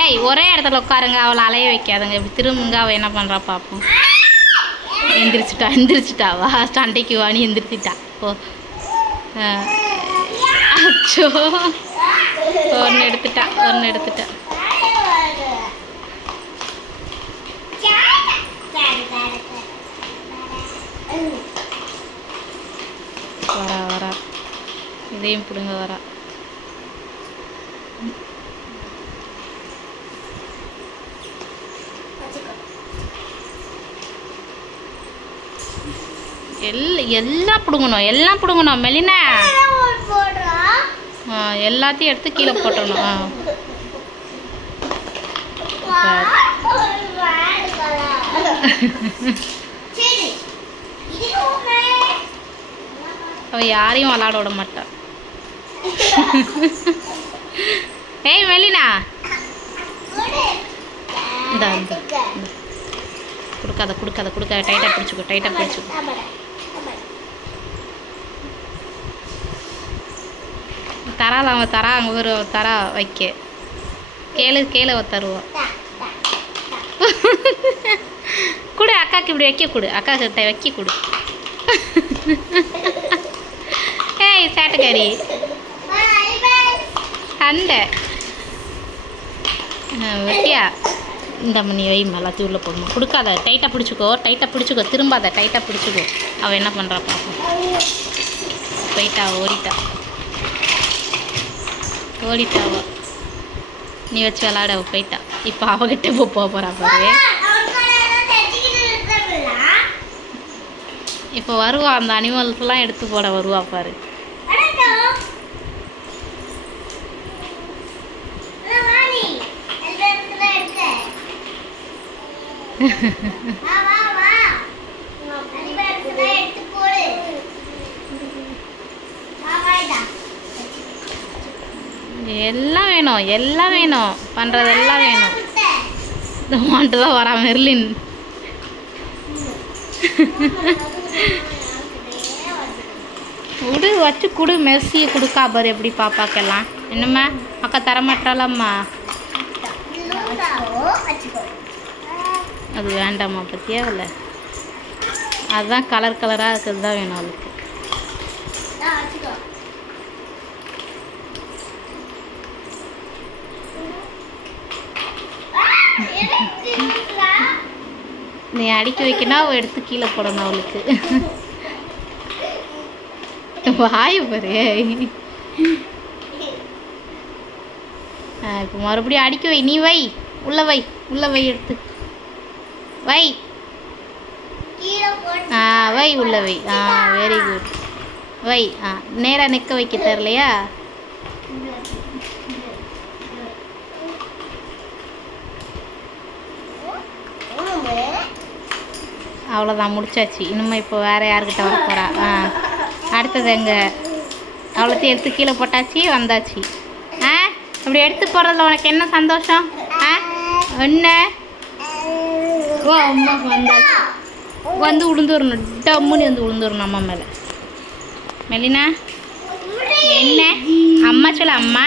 ஏய் ஒரே இடத்துல உட்காருங்க, அவளை அலைய வைக்காதுங்க. இப்படி திரும்புங்க, அவள் என்ன பண்ணுறா பார்ப்போம். எந்திரிச்சிட்டா வா சண்டைக்கு வாணி எந்திரிச்சிட்டா. ஓ அச்சோ ஒன்று எடுத்துட்டா. வரா இதையும் பிடுங்க வரா. எல்லாம் பிடுங்கணும் மெலினா. எல்லாத்தையும் எடுத்து கீழே போட்டணும். அவ யாரையும் விளாட விட மாட்டா. ஏய் மெலினா இந்த கொடுக்காத டைட்டா பிடிச்சுக்கோ. அவன் தரா அங்கே ஒரு தரா வைக்க கேளு தருவான். கொடு அக்காக்கு, இப்படி வைக்க கொடு, அக்கா கிட்ட வைக்க கொடு. ஏய் சேட்டக்காரி அண்டை வெட்டியா. இந்த மணி வை எல்லாத்தையும் உள்ளே போடணும். கொடுக்காத, டைட்டாக பிடிச்சிக்கோ. திரும்பாத, டைட்டாக பிடிச்சிக்கோ. அவள் என்ன பண்ணுறா பார்ப்போம். போயிட்டா, ஓடிட்டாவோ. நீ வச்சு விளாட போயிட்டா. இப்போ அவகிட்ட போக போகிறா பாரு. இப்போ வருவா, அந்த அனிமல்ஸ்லாம் எடுத்து போட வருவா பாரு. எல்லாம் வேணும் பண்ணுறதெல்லாம் வேணும். இந்த மாட்டு தான் வரா மெர்லின். வச்சு கொடு, மெர்சியை கொடுக்கா பாரு எப்படி பாப்பாக்கெல்லாம். என்னம்மா அக்கா தரமாட்டாளம்மா. அது வேண்டாம்மா, பற்றியா இல்லை. அதுதான் கலராக இருக்கிறது தான் வேணும் அவளுக்கு. நீ அடிக்க வைக்கணும், அவள் எடுத்து கீழே போடணும் அவளுக்கு. வாய பாரு. இப்போ மறுபடியும் அடிக்க வை. நீ வை, உள்ள வை எடுத்து வை. வை உள்ள வை. Very good. வை. நேராக நிற்க வைக்க தரலையா? அவ்வளோதான், முடிச்சாச்சு. இன்னுமே இப்போ வேறு யாருக்கிட்ட வர போகிறா? அடுத்தது எங்கே? அவ்வளோத்தையும் எடுத்து கீழே போட்டாச்சு, வந்தாச்சு. அப்படி எடுத்து போகிறதுல உனக்கு என்ன சந்தோஷம்? என்ன? ஓ அம்மா வந்தாச்சு. வந்து உளுந்துடணும், டம்முன்னு வந்து உளுந்துடணும் அம்மா மேலே. மெலினா என்ன? அம்மா சொல்ல, அம்மா